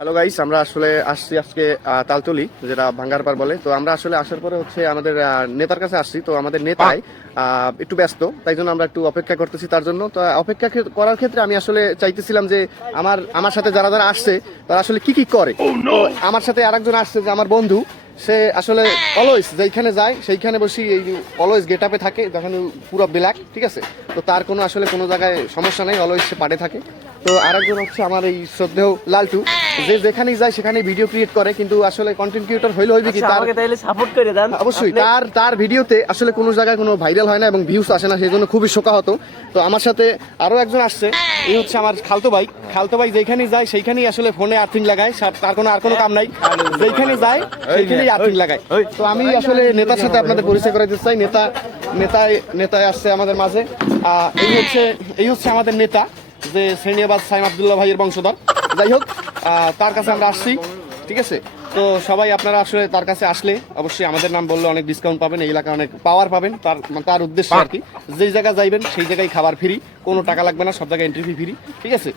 Hello guys, আমরা আসলে আসছি আজকে তালতলি, যেটা ভাঙ্গারপাড় বলে। তো আমরা আসলে আসার পরে হচ্ছে আমাদের নেতার কাছে আসছি। তো আমাদের নেতাই একটু ব্যস্ত, তাই জন্য আমরা একটু অপেক্ষা করতেছি তার জন্য। তো অপেক্ষা করার ক্ষেত্রে আমি আসলে চাইতেছিলাম যে আমার সাথে যারা যারা আসছে তারা আসলে কি কি করে। তো আমার সাথে আরেকজন আসছে যে আমার বন্ধু, সে আসলে অলওয়েজ যেখানে যায় সেইখানে বসি, এই অলওয়েজ গেট আপে থাকে, যখন পুরো ব্ল্যাক, ঠিক আছে। তো তার কোনো আসলে কোনো জায়গায় সমস্যা নেই, অলওয়েজ সে পাটে থাকে। তো আরেকজন হচ্ছে আমার এই শ্রদ্ধেয় লালটু, যে যেখানেই যায় সেখানে ভিডিও ক্রিয়েট করে, কিন্তু আসলে কন্টেন্ট ক্রিয়েটর হইলে হইবে কি, তার তাহলে সাপোর্ট করে দেন অবশ্যই তার ভিডিওতে আসলে কোনো জায়গায় কোনো ভাইরাল হয় না এবং ভিউজ আসে না, সেই জন্য খুবই শোকাহত। তো আমার সাথে আরো একজন আসছে, এই হচ্ছে আমার খালতো ভাই যেখানেই যায় সেইখানেই আসলে ফোনে আর্থিং লাগায়, তার কোনো আর কোনো কাম নাই, যেখানে যায় সেইখানেই আর্থিং লাগায়। তো আমি আসলে নেতার সাথে আপনাদের পরিচয় করে দিতে চাই। নেতায় আসছে আমাদের মাঝে। এই হচ্ছে আমাদের নেতা, যে শ্রেণীবাদ সাইম আব্দুল্লাহ ভাইয়ের বংশধর। যাই হোক, তার কাছে আমরা আসছি, ঠিক আছে। তো সবাই আপনারা আসলে তার কাছে আসলে অবশ্যই আমাদের নাম বললে অনেক ডিসকাউন্ট পাবেন, এই এলাকায় অনেক পাওয়ার পাবেন। তার উদ্দেশ্য আর কি, যেই জায়গায় যাইবেন সেই জায়গায় খাবার ফ্রি, কোনো টাকা লাগবে না, সব জায়গায় এন্ট্রি ফি ফ্রি, ঠিক আছে।